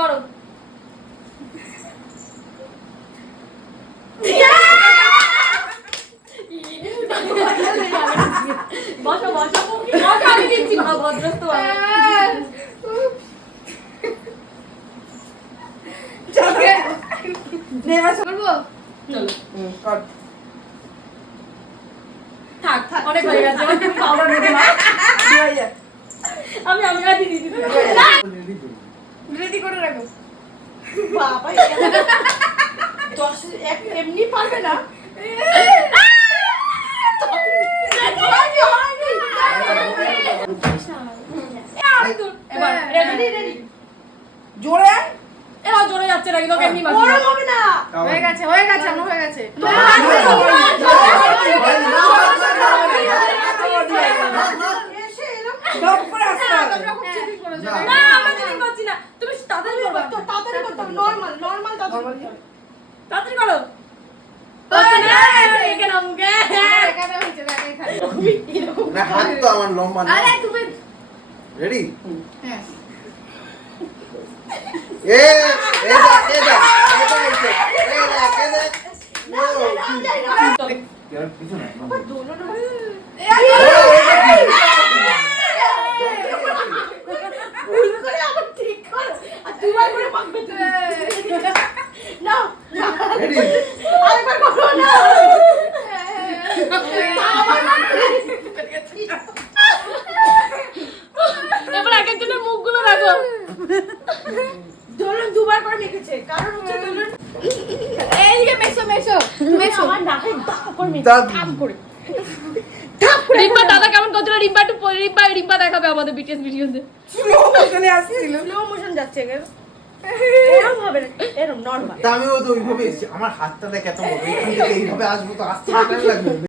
করো। বসো বসো বসো, আমি দিচ্ছি ভদ্রস্থ। থাক থাক, অনেক হয়ে গেছে। আমি আমি আর দিদি দিদি রেডি করে রাখো। বাবা এমনি পারবে না। এবার রেডি রেডি জোরে এবার জোরে যাচ্ছে নাকি তোকে এমনি মারবি গরম হবে না। হয়ে গেছে আমার হয়ে গেছে। এসে এরকম দম করে আসতে হবে। না আমরা চিটিং করছি না, তুমি তাড়াতাড়ি করো। তো তাড়াতাড়ি করতে হবে, নরমাল নরমাল তাড়াতাড়ি করতে হবে। তাড়াতাড়ি করো। এখানে আমুকে এখানে হয়েছে দেখ এখানে। না হাত তো আমার লম্বা না। আরে তুমি রেডি? হ্যাঁ এ এটা হইছে। यार কিছু না। ভুল করে আবার ঠিক করো। আর দুবার করে মাখবে তুমি। না না রেডি? আরেকবার করো না। এবার এক একজনের মুখগুলো দেখো। দোলন দুবার করে মেখেছে, কারণ হচ্ছে দোলন এইদিকে মেশো মেশো মেশো। আমার নাকে দাগ করে মেখেছে, দাগ। কাম করে। রিম্পা দাদা কেমন করছিল? রিম্পা একটু রিম্পা দেখাবে আমাদের বিটিএস ভিডিওতে। স্লো মোশনে আসছিল, স্লো মোশন যাচ্ছে এরকম হবে না, এরকম নরমাল। তা আমিও তো ওইভাবে আমার হাতটা দেখ এত বড়, এখান থেকে এইভাবে আসবো তো আসতে টাইম লাগবে।